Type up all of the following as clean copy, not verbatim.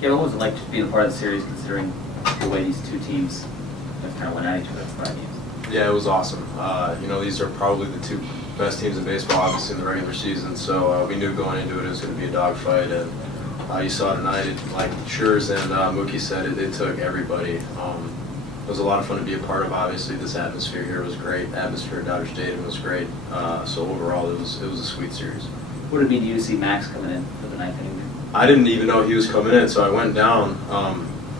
Yeah, what was it like just being a part of the series, considering the way these two teams just kind of went at each other for 5 games? Yeah, it was awesome. You know, these are probably the two best teams in baseball, obviously, in the regular season. So we knew going into it was going to be a dogfight. And you saw tonight, like Schurz and Mookie said, it took everybody. It was a lot of fun to be a part of. Obviously, this atmosphere here was great. Atmosphere at Dodger Stadium was great. So overall, it was a sweet series. What did it mean to you to see Max coming in for the 9th inning? I didn't even know he was coming in, so I went down.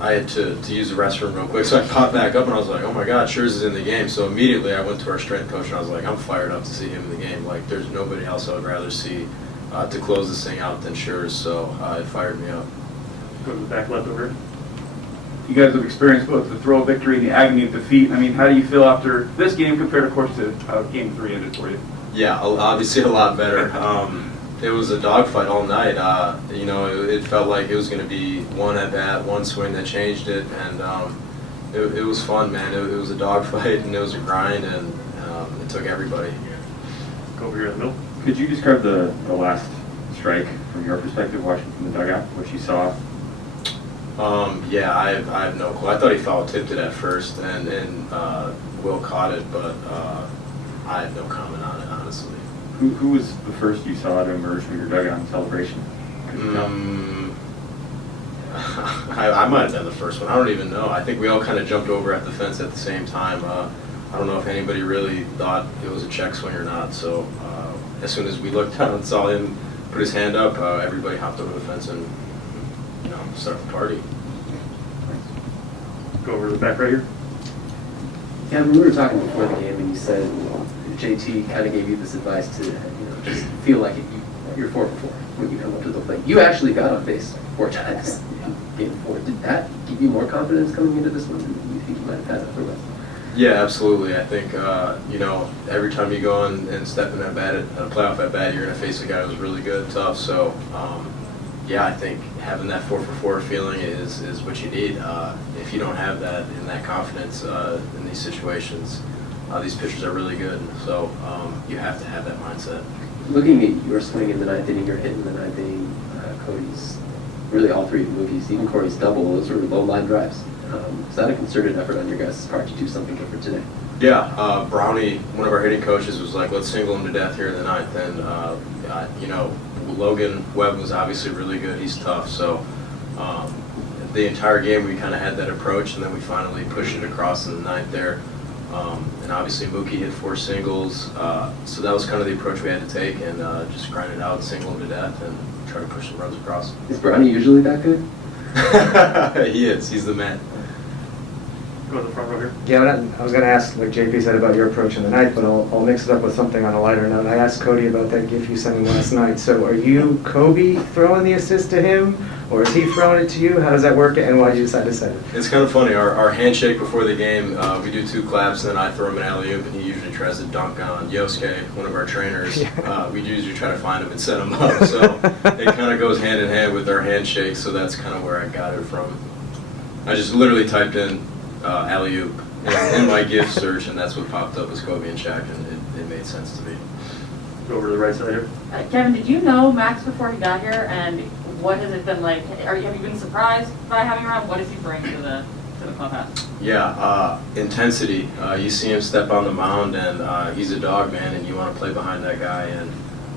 I had to use the restroom real quick, so I popped back up and I was like, oh my God, Schurz is in the game. So immediately I went to our strength coach and I was like, I'm fired up to see him in the game. Like, there's nobody else I would rather see to close this thing out than Schurz, so it fired me up. Go to the back left over. You guys have experienced both the thrill of victory and the agony of defeat. I mean, how do you feel after this game compared, of course, to how Game 3 ended for you? Yeah, obviously a lot better. It was a dogfight all night. You know, it felt like it was going to be one at bat, one swing that changed it, and it was fun, man. It was a dogfight and it was a grind, and it took everybody. Go over here in the middle. Could you describe the last strike from your perspective, watching from the dugout, what you saw? Yeah, I have no clue. I thought he foul tipped it at first, and Will caught it, but I have no comment on it, honestly. Who was the first you saw to emerge from your dugout in celebration? I might have been the first one. I don't even know. I think we all kind of jumped over at the fence at the same time. I don't know if anybody really thought it was a check swing or not. So as soon as we looked down and saw him put his hand up, everybody hopped over the fence and started the party. Go over to the back right here. Yeah, we were talking before the game, and you said JT kind of gave you this advice to just feel like you're 4 for 4 when you come up to the plate. You actually got on base 4 times in Game 4. Did that give you more confidence coming into this one than you think you might have had otherwise? Yeah, absolutely. I think every time you go and step in that bat at a playoff at bat, you're going to face a guy who's really good, tough. So yeah, I think having that 4 for 4 feeling is what you need. If you don't have that and that confidence in these situations, these pitchers are really good. So you have to have that mindset. Looking at your swing in the 9th inning, your hit in the 9th inning, Cody's, really all 3 movies, even Corey's double, those were low line drives. Is that a concerted effort on your guys' part to do something different today? Yeah, Brownie, one of our hitting coaches, was like, let's single him to death here in the 9th. And, Logan Webb was obviously really good. He's tough. So the entire game we kind of had that approach, and then we finally pushed it across in the 9th there. And obviously Mookie hit 4 singles. So that was kind of the approach we had to take, and just grind it out, single him to death, and try to push some runs across. Is Brownie usually that good? He is. He's the man. Go to the front row here. Yeah, I was going to ask, like JP said, about your approach in the night, but I'll mix it up with something on a lighter note. I asked Cody about that GIF you sent him last night. So are you, Kobe, throwing the assist to him, or is he throwing it to you? How does that work, and why did you decide to send it? It's kind of funny. Our handshake before the game, we do 2 claps, and then I throw him an alley-oop, and he usually tries to dunk on Yosuke, one of our trainers. We usually try to find him and set him up. So it kind of goes hand in hand with our handshake, so that's kind of where I got it from. I just literally typed in alley-oop in my GIF search, and that's what popped up as Kobe and Shaq, and it made sense to me. Go over to the right side here. Kevin, did you know Max before he got here, and what has it been like? Have you been surprised by having him around? What does he bring to the clubhouse? Yeah, intensity. You see him step on the mound, and he's a dog, man, and you want to play behind that guy. And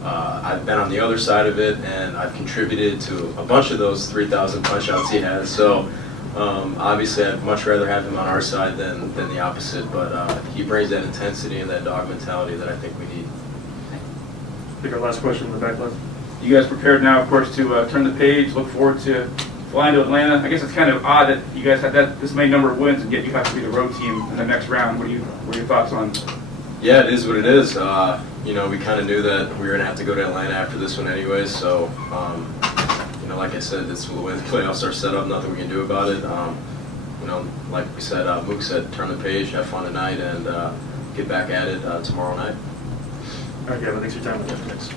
I've been on the other side of it, and I've contributed to a bunch of those 3,000 punch-outs he has. So obviously, I'd much rather have him on our side than the opposite. But he brings that intensity and that dog mentality that I think we need. I think our last question in the back left. You guys prepared now, of course, to turn the page, look forward to flying to Atlanta. I guess it's kind of odd that you guys had this many number of wins, and yet you have to be the road team in the next round. What are your thoughts on? Yeah, it is what it is. We kind of knew that we were going to have to go to Atlanta after this one anyway. So, like I said, it's the way the playoffs are set up. Nothing we can do about it. Like we said, Mook said, turn the page, have fun tonight, and get back at it tomorrow night. All right, Gavin, thanks for your time. Thanks.